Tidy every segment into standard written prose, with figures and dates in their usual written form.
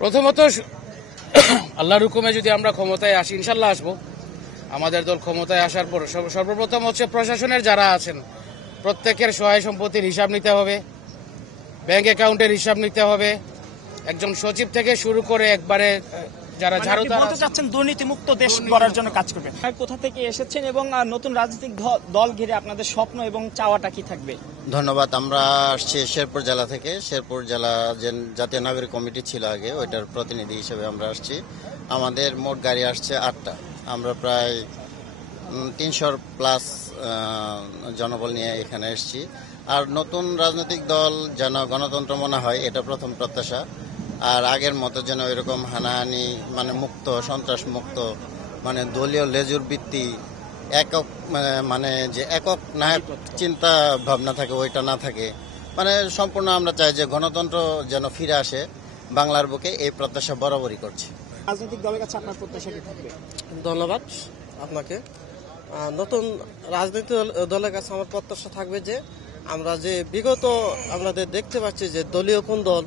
প্রথমত আল্লাহর হুকুমে যদি আমরা ক্ষমতায় আসি, ইনশাল্লাহ আসবো। আমাদের দল ক্ষমতায় আসার পর সর্বপ্রথম হচ্ছে প্রশাসনের যারা আছেন প্রত্যেকের সহায় সম্পত্তির হিসাব নিতে হবে, ব্যাংক অ্যাকাউন্টের হিসাব নিতে হবে। একজন সচিব থেকে শুরু করে একবারে যারা ঝাড়ুদার বলতে চাচ্ছেন দুর্নীতিমুক্ত দেশ গড়ার জন্য কাজ করবে। কোথা থেকে এসেছেন এবং নতুন রাজনৈতিক দল ঘিরে আপনাদের স্বপ্ন এবং চাওয়াটা কি থাকবে? ধন্যবাদ। আমরা আসছি শেরপুর জেলা থেকে। শেরপুর জেলা যে জাতীয় নাগরিক কমিটি ছিল আগে, ওইটার প্রতিনিধি হিসেবে আমরা আসছি। আমাদের মোট গাড়ি আসছে 8টা। আমরা প্রায় 300 প্লাস জনবল নিয়ে এখানে এসেছি। আর নতুন রাজনৈতিক দল যেন গণতন্ত্র মনে হয়, এটা প্রথম প্রত্যাশা। আর আগের মতো যেন এরকম হানাহানি মানে মুক্ত, সন্ত্রাস মুক্ত, মানে দলীয় লেজুর ভিত্তি একক মানে যে একক নায়ক চিন্তা ভাবনা থাকে ওইটা না থাকে। মানে সম্পূর্ণ আমরা চাই যে গণতন্ত্র যেন ফিরে আসে বাংলার বুকে, এই প্রত্যাশা বরাবরই করছি। রাজনৈতিক দলের কাছে আপনার প্রত্যাশা কি থাকবে? ধন্যবাদ আপনাকে। নতুন রাজনৈতিক দলের কাছে আমার প্রত্যাশা থাকবে যে আমরা যে বিগত আমাদের দেখতে পাচ্ছি যে দলীয় কোন দল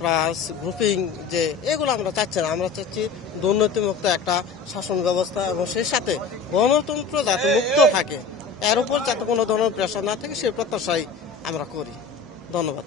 প্লাস গ্রুপিং, যে এগুলো আমরা চাচ্ছি না। আমরা চাচ্ছি দুর্নীতিমুক্ত একটা শাসন ব্যবস্থা এবং সেই সাথে গণতন্ত্র যাতে মুক্ত থাকে, এর উপর যাতে কোনো ধরনের প্রেশার না থাকে, সেই প্রত্যাশাই আমরা করি। ধন্যবাদ।